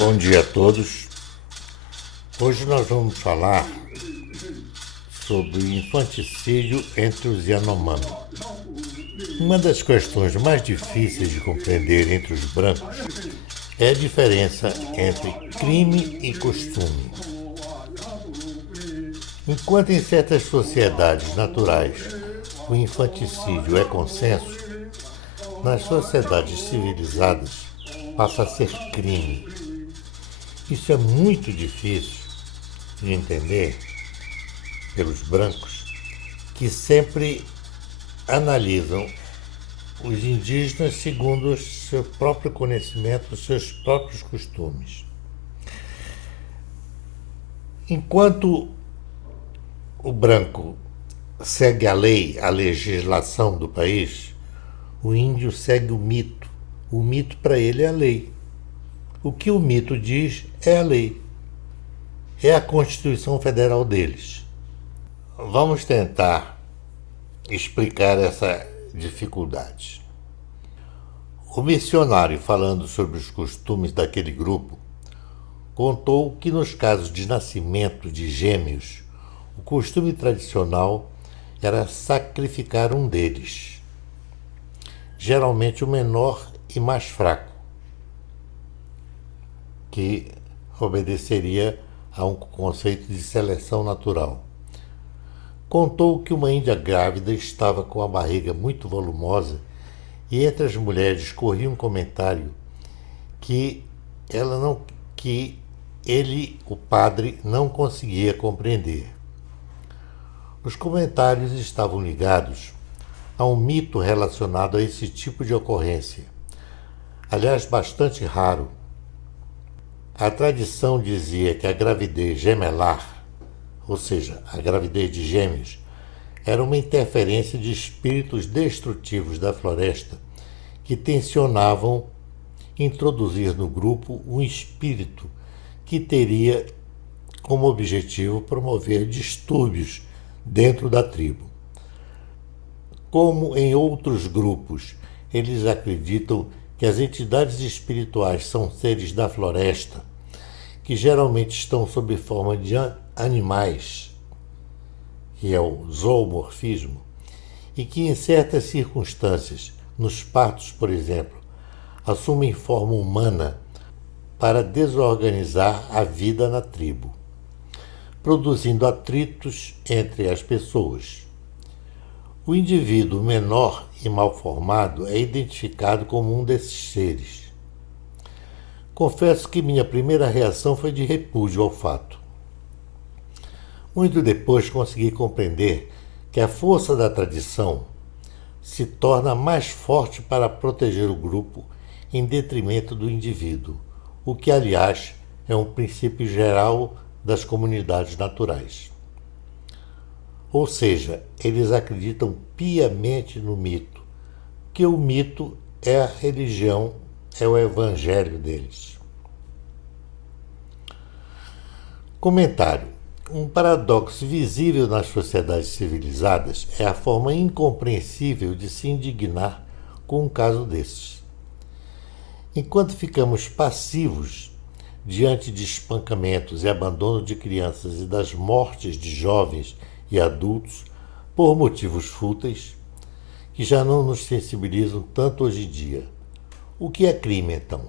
Bom dia a todos. Hoje nós vamos falar sobre infanticídio entre os Yanomami. Uma das questões mais difíceis de compreender entre os brancos é a diferença entre crime e costume. Enquanto em certas sociedades naturais o infanticídio é consenso, nas sociedades civilizadas passa a ser crime. Isso é muito difícil de entender pelos brancos, que sempre analisam os indígenas segundo o seu próprio conhecimento, os seus próprios costumes. Enquanto o branco segue a lei, a legislação do país, o índio segue o mito. O mito para ele é a lei. O que o mito diz é a lei. É a Constituição Federal deles. Vamos tentar explicar essa dificuldade. O missionário, falando sobre os costumes daquele grupo, contou que nos casos de nascimento de gêmeos, o costume tradicional era sacrificar um deles, geralmente o menor e mais fraco, que obedeceria a um conceito de seleção natural. Contou que uma índia grávida estava com a barriga muito volumosa e entre as mulheres corria um comentário que ele, o padre, não conseguia compreender. Os comentários estavam ligados a um mito relacionado a esse tipo de ocorrência, aliás, bastante raro. A tradição dizia que a gravidez gemelar, ou seja, a gravidez de gêmeos, era uma interferência de espíritos destrutivos da floresta que tensionavam introduzir no grupo um espírito que teria como objetivo promover distúrbios dentro da tribo. Como em outros grupos, eles acreditam que as entidades espirituais são seres da floresta, que geralmente estão sob forma de animais, que é o zoomorfismo, e que em certas circunstâncias, nos partos, por exemplo, assumem forma humana para desorganizar a vida na tribo, produzindo atritos entre as pessoas. O indivíduo menor e mal formado é identificado como um desses seres. Confesso que minha primeira reação foi de repúdio ao fato. Muito depois consegui compreender que a força da tradição se torna mais forte para proteger o grupo em detrimento do indivíduo, o que, aliás, é um princípio geral das comunidades naturais. Ou seja, eles acreditam piamente no mito, que o mito é a religião, é o evangelho deles. Comentário. Um paradoxo visível nas sociedades civilizadas é a forma incompreensível de se indignar com um caso desses. Enquanto ficamos passivos diante de espancamentos e abandono de crianças e das mortes de jovens e adultos por motivos fúteis, que já não nos sensibilizam tanto hoje em dia. O que é crime, então?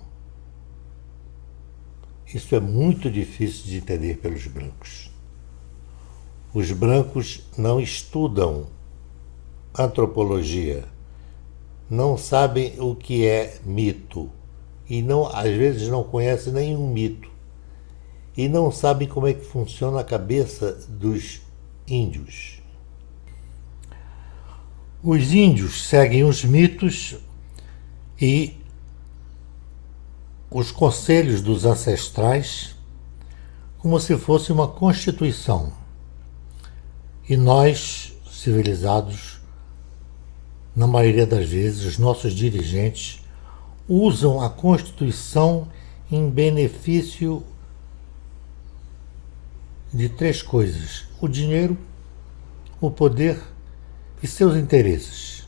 Isso é muito difícil de entender pelos brancos. Os brancos não estudam antropologia, não sabem o que é mito e às vezes não conhecem nenhum mito e não sabem como é que funciona a cabeça dos índios. Os índios seguem os mitos e os conselhos dos ancestrais como se fosse uma constituição. E nós, civilizados, na maioria das vezes, os nossos dirigentes usam a Constituição em benefício de três coisas: o dinheiro, o poder e seus interesses.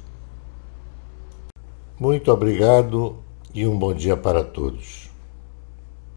Muito obrigado e um bom dia para todos.